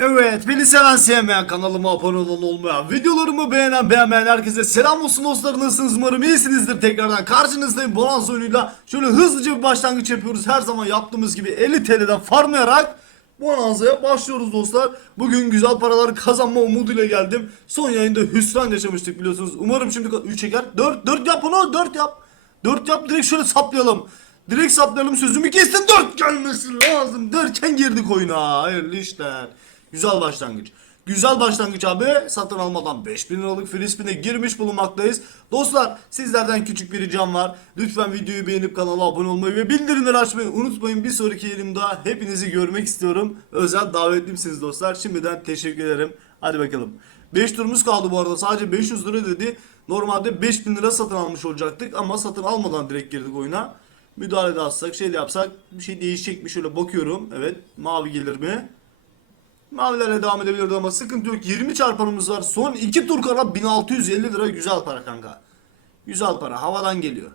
Evet beni seven sevmeyen kanalıma abone olan olmayan videolarımı beğenen beğenmeyen herkese selam olsun dostlar. Nasılsınız? Umarım iyisinizdir. Tekrardan karşınızdayım. Bonanza oyunuyla şöyle hızlıca bir başlangıç yapıyoruz. Her zaman yaptığımız gibi 50 TL'den farmlayarak Bonanza'ya başlıyoruz dostlar. Bugün güzel paralar kazanma umuduyla geldim. Son yayında hüsran yaşamıştık biliyorsunuz. Umarım şimdi 3 çeker. 4 4 yap onu 4 yap. 4 yap direkt şöyle saplayalım. Direkt saplayalım sözümü kestim. 4 gelmesi lazım derken girdik oyuna. Hayırlı işler Güzel başlangıç. Güzel başlangıç abi. Satın almadan 5000 liralık Filistin'e girmiş bulunmaktayız. Dostlar sizlerden küçük bir ricam var. Lütfen videoyu beğenip kanala abone olmayı ve bildirimleri açmayı unutmayın. Bir sonraki yerimde hepinizi görmek istiyorum. Özel davetlimsiniz dostlar. Şimdiden teşekkür ederim. Hadi bakalım. 5 turumuz kaldı bu arada. Sadece 500 lira dedi. Normalde 5000 lira satın almış olacaktık ama satın almadan direkt girdik oyuna. Müdahale de atsak şey de yapsak bir şey değişecek mi şöyle bakıyorum. Evet mavi gelir mi? Mavilerle devam edebilirdi ama sıkıntı yok. 20 çarpanımız var. Son 2 tur kala 1650 lira güzel para kanka. Güzel para. Havadan geliyor.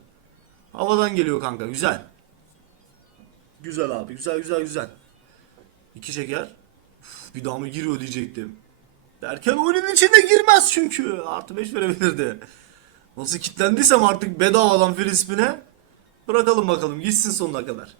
Havadan geliyor kanka. Güzel. Güzel abi. Güzel güzel güzel. 2 şeker. Uf, bir daha mı giriyor diyecektim. Derken oyunun içine girmez çünkü. Artı 5 verebilirdi. Nasıl kilitlendiysem artık bedavadan Filistin'e. Bırakalım bakalım. Gitsin sonuna kadar.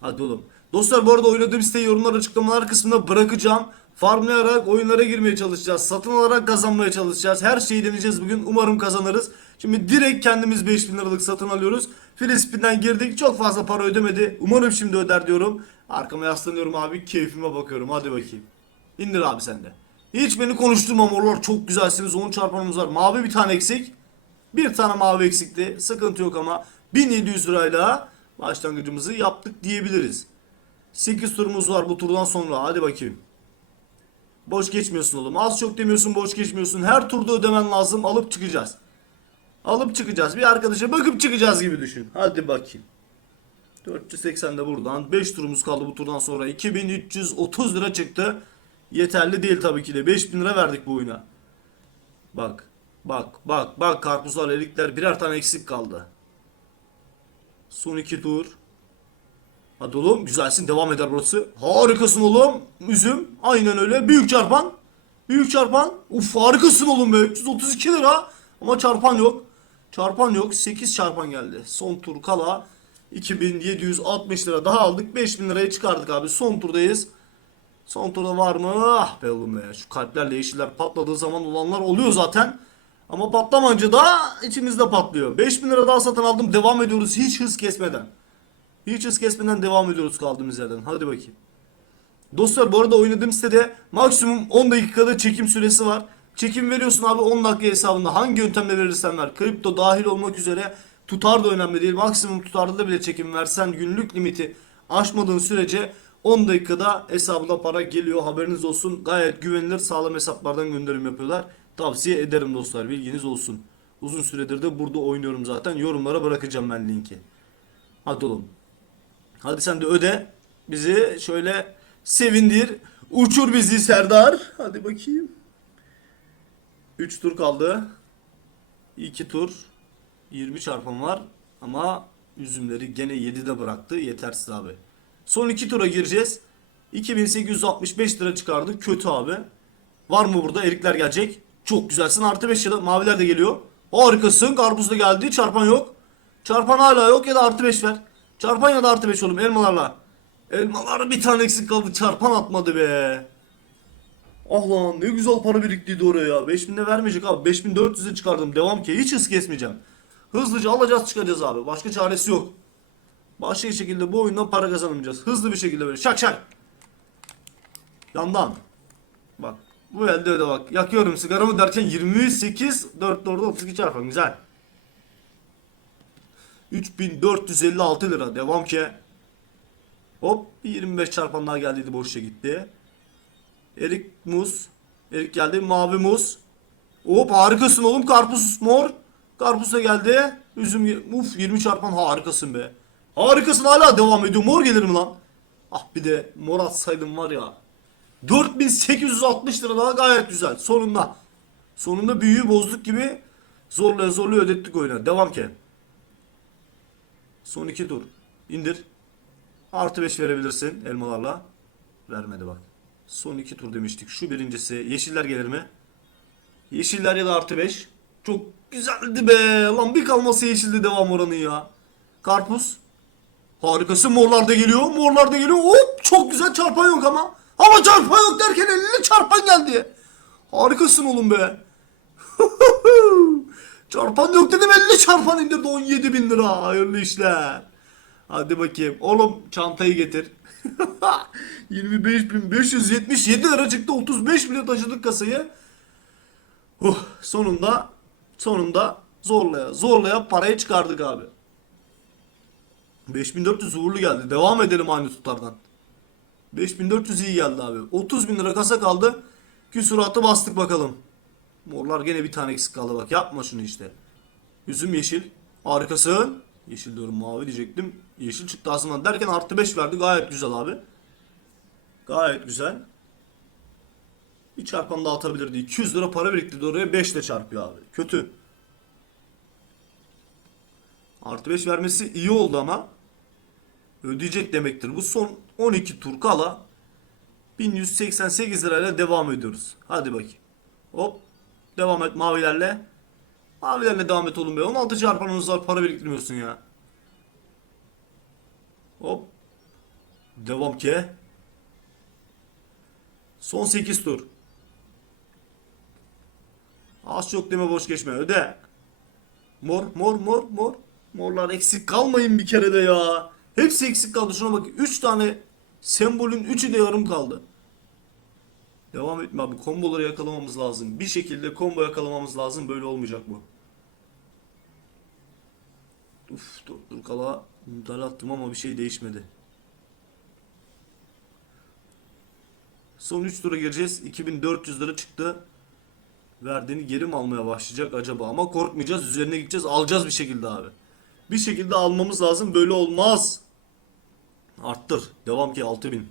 Hadi oğlum. Dostlar bu arada oynadığım siteyi yorumlar açıklamalar kısmına bırakacağım. Farmlayarak oyunlara girmeye çalışacağız. Satın alarak kazanmaya çalışacağız. Her şeyi deneyeceğiz bugün. Umarım kazanırız. Şimdi direkt kendimiz 5000 liralık satın alıyoruz. Filispin'den girdik. Çok fazla para ödemedi. Umarım şimdi öder diyorum. Arkama yaslanıyorum abi. Keyfime bakıyorum. Hadi bakayım. İndir abi sen de. Hiç beni konuşturma morlar. Çok güzelsiniz. 10 çarpanımız var. Mavi bir tane eksik. Bir tane mavi eksikti. Sıkıntı yok ama 1700 lirayla başlangıcımızı yaptık diyebiliriz. 8 turumuz var bu turdan sonra. Hadi bakayım. Boş geçmiyorsun oğlum. Az çok demiyorsun boş geçmiyorsun. Her turda ödemen lazım. Alıp çıkacağız. Alıp çıkacağız. Bir arkadaşa bakıp çıkacağız gibi düşün. Hadi bakayım. 480 de buradan. 5 turumuz kaldı bu turdan sonra. 2330 lira çıktı. Yeterli değil tabii ki de. 5000 lira verdik bu oyuna. Bak. Bak. Bak. Bak. Karpuzlar, erikler birer tane eksik kaldı. Son iki tur. Hadi oğlum güzelsin devam eder burası. Harikasın oğlum. Üzüm. Aynen öyle. Büyük çarpan. Büyük çarpan. Uf harikasın oğlum be. 332 lira. Ama çarpan yok. Çarpan yok. 8 çarpan geldi. Son tur kala. 2760 lira daha aldık. 5000 liraya çıkardık abi. Son turdayız. Son turda var mı? Ah be oğlum be. Şu kalplerle yeşiller patladığı zaman olanlar oluyor zaten. Ama patlamayınca da içimizde patlıyor. 5000 lira daha satın aldım. Devam ediyoruz hiç hız kesmeden. Hiç hız kesmeden devam ediyoruz kaldığımız yerden. Hadi bakayım. Dostlar bu arada oynadığım sitede maksimum 10 dakikada çekim süresi var. Çekim veriyorsun abi 10 dakika hesabında hangi yöntemle verirsen ver. Kripto dahil olmak üzere tutar da önemli değil. Maksimum tutarda da bile çekim versen günlük limiti aşmadığın sürece 10 dakikada hesabına para geliyor. Haberiniz olsun. Gayet güvenilir sağlam hesaplardan gönderim yapıyorlar. Tavsiye ederim dostlar bilginiz olsun. Uzun süredir de burada oynuyorum zaten. Yorumlara bırakacağım ben linki. Hadi oğlum. Hadi sen de öde. Bizi şöyle sevindir. Uçur bizi Serdar. Hadi bakayım. 3 tur kaldı. 2 tur. 20 çarpım var. Ama üzümleri gene 7'de bıraktı. Yetersiz abi. Son 2 tura gireceğiz. 2865 lira çıkardı. Kötü abi. Var mı burada? Erikler gelecek. Çok güzelsin. Artı 5 ya da maviler de geliyor. Harikasın. Karpuz da geldi. Çarpan yok. Çarpan hala yok ya da artı 5 ver. Çarpan ya da artı 5 oğlum elmalarla. Elmalar bir tane eksik kaldı. Çarpan atmadı be. Ah lan ne güzel para biriktiydi oraya ya. 5000 de vermeyecek abi. 5400'e çıkardım. Devam ki. Hiç hız kesmeyeceğim. Hızlıca alacağız çıkacağız abi. Başka çaresi yok. Başka şekilde bu oyundan para kazanamayacağız. Hızlı bir şekilde böyle şak şak. Yandan. Bak. Bu elde öde bak. Yakıyorum sigaramı derken 28 4 orada 32 çarpan güzel. 3456 lira. Devam ki. Hop bir 25 çarpan daha geldiydi boşça gitti. Erik muz. Erik geldi. Mavi muz. Hop harikasın oğlum. Karpuz mor. Karpuz da geldi. Üzüm. Uf 20 çarpan harikasın be. Harikasın hala devam ediyor. Mor gelir mi lan? Ah bir de mor atsaydım var ya. 4860 lira daha gayet güzel. Sonunda. Sonunda büyüyü bozduk gibi zorla zorla ödettik oyuna. Devam ki. Son iki tur. İndir. Artı 5 verebilirsin elmalarla. Vermedi bak. Son iki tur demiştik. Şu birincisi. Yeşiller gelir mi? Yeşiller ya da artı 5. Çok güzeldi be. Lan bir kalması yeşilde devam oranı ya. Karpuz. Harikası morlar da geliyor. Morlar da geliyor. Hop çok güzel çarpan yok ama. Ama çarpan yok derken eline çarpan geldi. Harikasın oğlum be. çarpan yok dedim 50 çarpan indirdi 17 bin lira. Hayırlı işler. Hadi bakayım. Oğlum çantayı getir. 25.577 lira çıktı. 35 bile taşıdık kasayı. Oh, sonunda sonunda zorlaya zorlaya parayı çıkardık abi. 5400 uğurlu geldi. Devam edelim aynı tutardan. 5400 iyi geldi abi. 30 bin lira kasa kaldı. Küsuratı bastık bakalım. Morlar gene bir tane eksik kaldı bak. Yapma şunu işte. Yüzüm yeşil. Harikasın. Yeşil diyorum mavi diyecektim. Yeşil çıktı aslında derken artı 5 verdi. Gayet güzel abi. Gayet güzel. Bir çarpan daha atabilirdi. 200 lira para biriktirdi oraya 5 ile çarpıyor abi. Kötü. Artı 5 vermesi iyi oldu ama ödeyecek demektir. Bu son 12 tur kala 1188 lirayla devam ediyoruz. Hadi bakayım. Hop. Devam et mavilerle. Mavilerle devam et oğlum be. 16 çarpanımız var para biriktirmiyorsun ya. Hop. Devam ki. Son 8 tur. Az çok deme boş geçme. Öde. Mor mor mor mor. Morlar eksik kalmayın bir kere de ya. Hepsi eksik kaldı. Şuna bak. 3 tane sembolün 3'ü de yarım kaldı. Devam etme abi. Komboları yakalamamız lazım. Bir şekilde combo yakalamamız lazım. Böyle olmayacak bu. Uf dur, dur kala dal attım ama bir şey değişmedi. Son 3 tura gireceğiz. 2400 lira çıktı. Verdiğini geri mi almaya başlayacak acaba? Ama korkmayacağız. Üzerine gideceğiz. Alacağız bir şekilde abi. Bir şekilde almamız lazım. Böyle olmaz. Arttır. Devam ki 6000.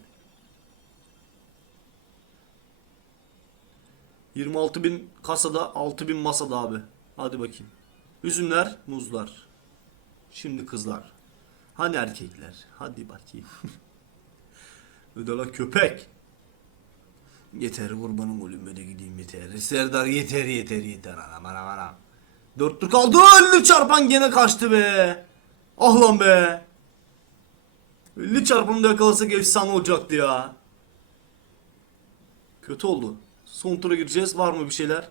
26.000 kasada 6.000 masada abi. Hadi bakayım. Üzümler, muzlar. Şimdi kızlar. Hani erkekler? Hadi bakayım. Ödala köpek. Yeter kurbanım olayım de gideyim yeter. Serdar yeter yeter yeter anam anam anam. Dört tur kaldı. 50 çarpan gene kaçtı be. Ah lan be. 50 çarpanı da yakalasak efsane olacaktı ya. Kötü oldu. Son tura gireceğiz. Var mı bir şeyler?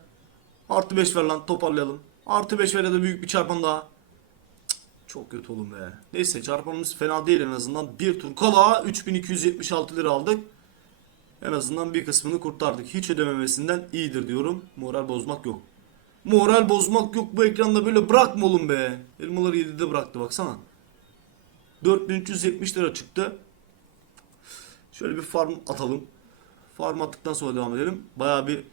Artı 5 ver lan toparlayalım. Artı 5 ver ya da büyük bir çarpan daha. Çok kötü oğlum be. Neyse çarpanımız fena değil en azından. Bir tur kala 3276 lira aldık. En azından bir kısmını kurtardık. Hiç ödememesinden iyidir diyorum. Moral bozmak yok. Moral bozmak yok bu ekranda böyle bırakma oğlum be. Elmaları 7'de bıraktı baksana. 4370 lira çıktı. Şöyle bir farm atalım. Farm attıktan sonra devam edelim. Baya bir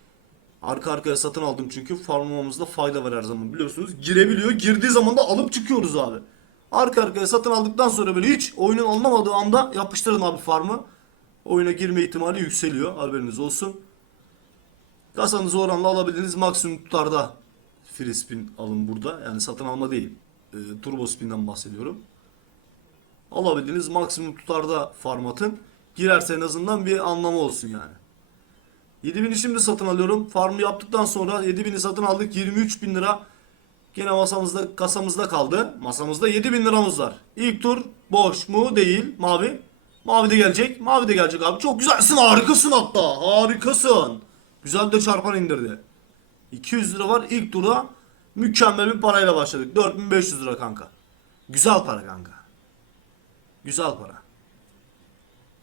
arka arkaya satın aldım çünkü farmlamamızda fayda var her zaman biliyorsunuz. Girebiliyor. Girdiği zaman da alıp çıkıyoruz abi. Arka arkaya satın aldıktan sonra böyle hiç oyunun anlamadığı anda yapıştırın abi farmı. Oyuna girme ihtimali yükseliyor. Haberiniz olsun. Kasanızı oranla alabildiğiniz maksimum tutarda free spin alın burada. Yani satın alma değil. E, turbo spin'den bahsediyorum. Alabildiğiniz maksimum tutarda farm atın. Girerse en azından bir anlamı olsun yani. 7000'i şimdi satın alıyorum. Farmı yaptıktan sonra 7000'i satın aldık. 23 bin lira gene masamızda kasamızda kaldı. Masamızda 7000 liramız var. İlk tur boş mu? Değil. Mavi. Mavi de gelecek. Mavi de gelecek abi. Çok güzelsin. Harikasın hatta. Harikasın. Güzel de çarpan indirdi. 200 lira var. İlk turda mükemmel bir parayla başladık. 4500 lira kanka. Güzel para kanka. Güzel para.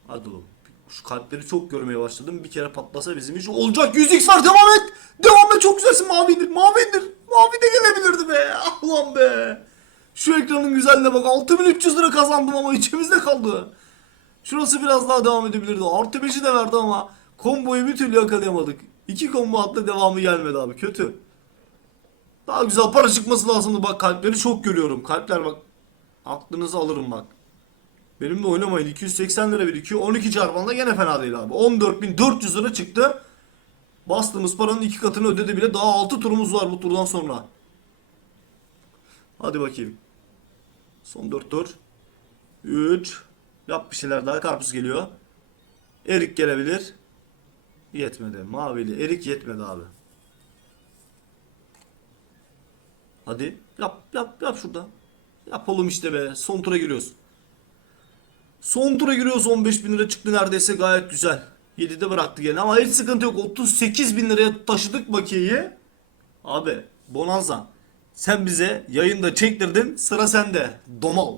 Hadi oğlum. Şu kalpleri çok görmeye başladım. Bir kere patlasa bizim iş olacak. 100x var. Devam et. Devam et. Çok güzelsin. Mavi indir. Mavi de gelebilirdi be. Ah lan be. Şu ekranın güzelliğine bak. 6300 lira kazandım ama içimizde kaldı. Şurası biraz daha devam edebilirdi. Artı 5'i de verdi ama komboyu bir türlü yakalayamadık. İki combo attı devamı gelmedi abi. Kötü. Daha güzel para çıkması lazımdı. Bak kalpleri çok görüyorum. Kalpler bak. Aklınızı alırım bak. Benimle oynamayın. 280 lira birikiyor. 12 çarpanla gene fena değil abi. 14.400 lira çıktı. Bastığımız paranın iki katını ödedi bile. Daha 6 turumuz var bu turdan sonra. Hadi bakayım. Son 4 tur. 3. Yap bir şeyler daha. Karpuz geliyor. Erik gelebilir. Yetmedi. Mavili erik yetmedi abi. Hadi yap yap yap şurada. Yapalım işte be. Son tura giriyoruz. Son tura giriyoruz 15 bin lira çıktı neredeyse gayet güzel. 7'de bıraktı gene ama hiç sıkıntı yok. 38 bin liraya taşıdık bakiyeyi. Abi Bonanza sen bize yayında çektirdin sıra sende. Domal.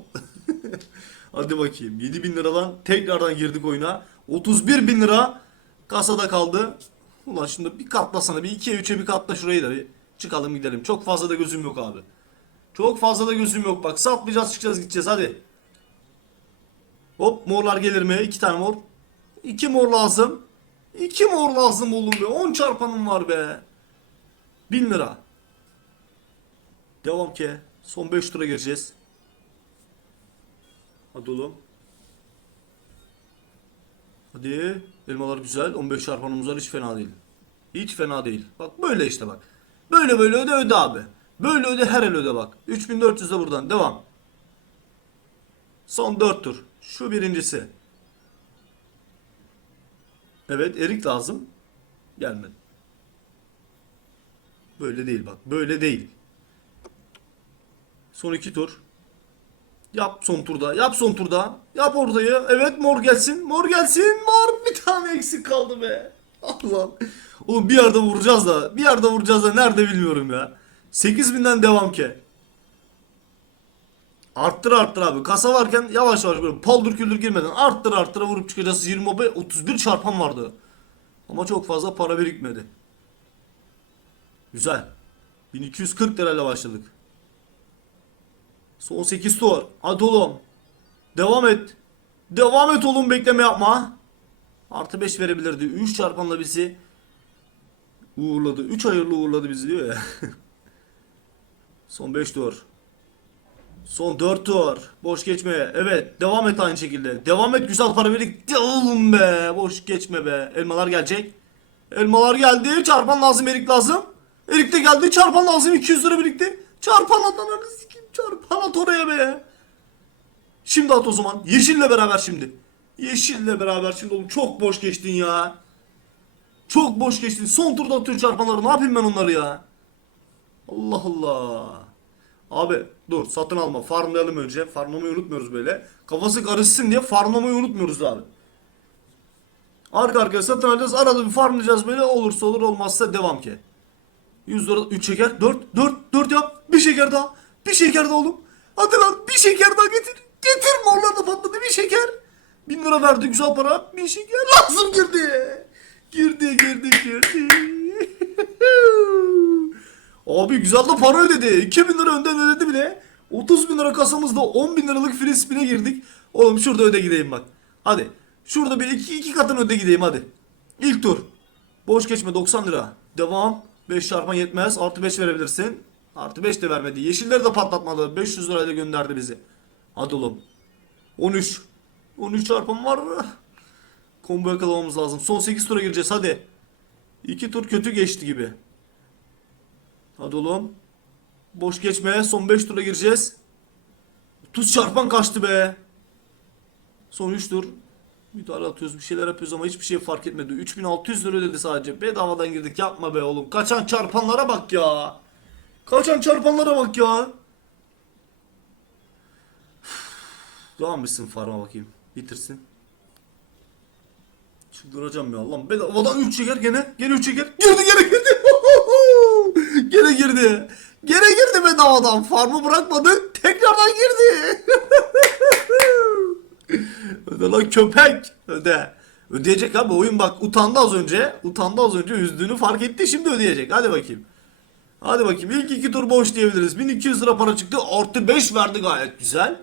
Hadi bakayım 7 bin liradan tekrardan girdik oyuna. 31 bin lira kasada kaldı. Ulan şimdi bir katlasana bir 2'ye 3'e bir katla şurayı da bir çıkalım gidelim. Çok fazla da gözüm yok abi. Çok fazla da gözüm yok bak saplayacağız çıkacağız gideceğiz hadi. Hop morlar gelir mi? İki tane mor. İki mor lazım. İki mor lazım oğlum be. 10 çarpanım var be. 1000 lira. Devam ki. Son 5 tura gireceğiz. Hadi oğlum. Hadi. Elmalar güzel. 15 çarpanımız var. Hiç fena değil. Hiç fena değil. Bak böyle işte bak. Böyle böyle öde öde abi. Böyle öde her el öde bak. 3400 de buradan. Devam. Son 4 tur. Şu birincisi. Evet erik lazım. Gelmedi. Böyle değil bak. Böyle değil. Son iki tur. Yap son turda. Yap son turda. Yap ortayı. Evet mor gelsin. Mor gelsin. Mor bir tane eksik kaldı be. Allah. Oğlum bir yerde vuracağız da. Bir yerde vuracağız da nerede bilmiyorum ya. 8000'den devam ki. Arttır arttır abi. Kasa varken yavaş yavaş böyle paldır küldür girmeden arttır arttıra vurup çıkacağız. 20 31 çarpan vardı. Ama çok fazla para birikmedi. Güzel. 1240 lirayla başladık. Son 8 tur. Hadi oğlum. Devam et. Devam et oğlum bekleme yapma. Artı 5 verebilirdi. 3 çarpanla bizi uğurladı. 3 hayırlı uğurladı bizi diyor ya. Son 5 tur. Son 4 tur. Boş geçme. Evet. Devam et aynı şekilde. Devam et. Güzel para verik. Oğlum be. Boş geçme be. Elmalar gelecek. Elmalar geldi. Çarpan lazım. Erik lazım. Erik de geldi. Çarpan lazım. 200 lira birikti. Çarpan at ananı sikim. Çarpan at oraya be. Şimdi at o zaman. Yeşille beraber şimdi. Yeşille beraber şimdi oğlum. Çok boş geçtin ya. Çok boş geçtin. Son turda atıyor çarpanları. Ne yapayım ben onları ya? Allah Allah. Abi dur satın alma. Farmlayalım önce. Farmlamayı unutmuyoruz böyle. Kafası karışsın diye farmlamayı unutmuyoruz abi. Arka arkaya satın alacağız. Arada bir farmlayacağız böyle. Olursa olur olmazsa devam ki. 100 lira 3 şeker 4 4 4 yap. Bir şeker daha. Bir şeker daha oğlum. Hadi lan bir şeker daha getir. Getir morlar da patladı bir şeker. 1000 lira verdi güzel para. Bir şeker lazım girdi. Girdi girdi girdi. Abi güzel de para ödedi. 2000 lira önden ödedi bile. 30 bin lira kasamızda 10 bin liralık free spin'e girdik. Oğlum şurada öde gideyim bak. Hadi. Şurada bir iki, iki katın öde gideyim hadi. İlk tur. Boş geçme 90 lira. Devam. 5 çarpan yetmez. Artı 5 verebilirsin. Artı 5 de vermedi. Yeşilleri de patlatmadı. 500 lirayla gönderdi bizi. Hadi oğlum. 13. 13 çarpan var? Combo yakalamamız lazım. Son 8 tura gireceğiz hadi. 2 tur kötü geçti gibi. Hadi oğlum. Boş geçme. Son 5 tura gireceğiz. 30 çarpan kaçtı be. Son 3 tur. Müdahale atıyoruz bir şeyler yapıyoruz ama hiçbir şey fark etmedi. 3600 lira ödedi sadece. Bedavadan girdik yapma be oğlum. Kaçan çarpanlara bak ya. Kaçan çarpanlara bak ya. Devam etsin farma bakayım. Bitirsin. Çıldıracağım ya Allah'ım. Bedavadan 3 şeker gene. Gene 3 şeker. Girdi gene. Gene girdi. Gene girdi bedavadan. Farmı bırakmadı. Tekrardan girdi. Öde lan köpek. Öde. Ödeyecek abi oyun bak utandı az önce. Utandı az önce üzdüğünü fark etti şimdi ödeyecek. Hadi bakayım. Hadi bakayım ilk iki tur boş diyebiliriz. 1200 lira para çıktı. Artı 5 verdi gayet güzel.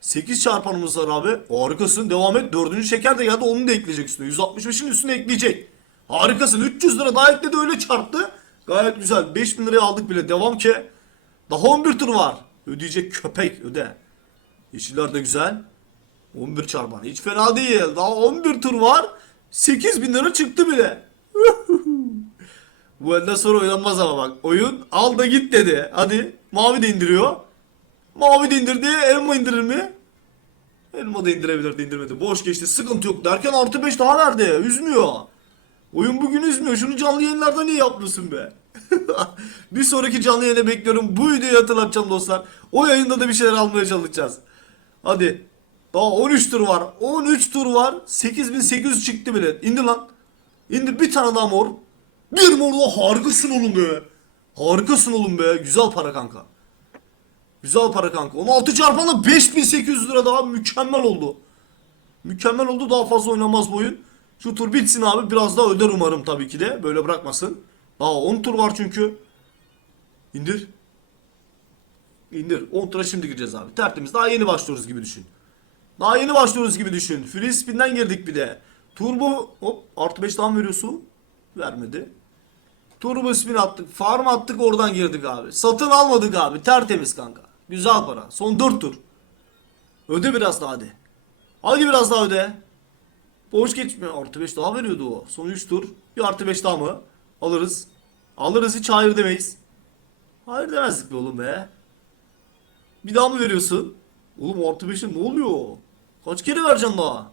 8 çarpanımız var abi. Harikasın. Devam et. Dördüncü şeker de geldi. Onu da ekleyecek üstüne. 165'in üstüne ekleyecek. Harikasın. 300 lira daha ekledi öyle çarptı. Gayet güzel. 5000 liraya aldık bile. Devam ki. Daha 11 tur var. Ödeyecek köpek öde. Yeşiller de güzel. 11 çarpan. Hiç fena değil. Daha 11 tur var. 8000 lira çıktı bile. Bu elden sonra oynanmaz ama bak. Oyun al da git dedi. Hadi. Mavi de indiriyor. Mavi de indirdi. Elma indirir mi? Elma da indirebilirdi indirmedi. Boş geçti. Sıkıntı yok derken artı 5 daha verdi. Üzmüyor. Oyun bugün üzmüyor. Şunu canlı yayınlarda niye yapmıyorsun be? bir sonraki canlı yayına bekliyorum. Bu videoyu hatırlatacağım dostlar. O yayında da bir şeyler almaya çalışacağız. Hadi. Daha 13 tur var. 13 tur var. 8800 çıktı bile. İndir lan. İndir bir tane daha mor. Bir mor daha harikasın oğlum be. Harikasın oğlum be. Güzel para kanka. Güzel para kanka. 16 çarpanla 5800 lira daha mükemmel oldu. Mükemmel oldu. Daha fazla oynanmaz bu oyun. Şu tur bitsin abi. Biraz daha öder umarım tabii ki de. Böyle bırakmasın. Daha 10 tur var çünkü. İndir. İndir. 10 tura şimdi gireceğiz abi. Tertemiz. Daha yeni başlıyoruz gibi düşün. Daha yeni başlıyoruz gibi düşün. Free spin'den girdik bir de. Turbo hop artı 5 daha mı veriyorsun? Vermedi. Turbo spin attık. Farm attık oradan girdik abi. Satın almadık abi. Tertemiz kanka. Güzel para. Son 4 tur. Öde biraz daha hadi. Hadi biraz daha öde. Boş geçmiyor. Artı 5 daha veriyordu o. Son 3 tur. Bir artı 5 daha mı? Alırız. Alırız hiç hayır demeyiz. Hayır demezdik be oğlum be. Bir daha mı veriyorsun? Oğlum artı 5'e ne oluyor? Kaç kere vereceksin daha?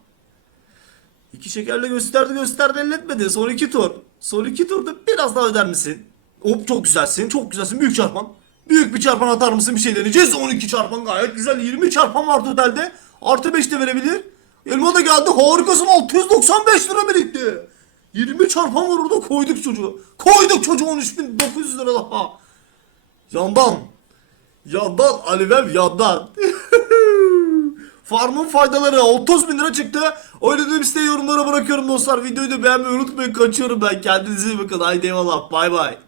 İki şekerle gösterdi gösterdi elletmedi. Son iki tur. Son iki turda biraz daha öder misin? Hop çok güzelsin çok güzelsin. Büyük çarpan. Büyük bir çarpan atar mısın bir şey deneyeceğiz. 12 çarpan gayet güzel. 20 çarpan var totalde. Artı 5 de verebilir. Elma da geldi. Harikasın 695 lira birikti. 20 çarpan var orada koyduk çocuğu. Koyduk çocuğu 13.900 lira daha. Yandan. Yandan Alivev yandan. Farmın faydaları 30 bin lira çıktı. Oynadığım siteyi yorumlara bırakıyorum dostlar. Videoyu da beğenmeyi unutmayın. Kaçıyorum ben. Kendinize iyi bakın. Haydi eyvallah. Bay bay.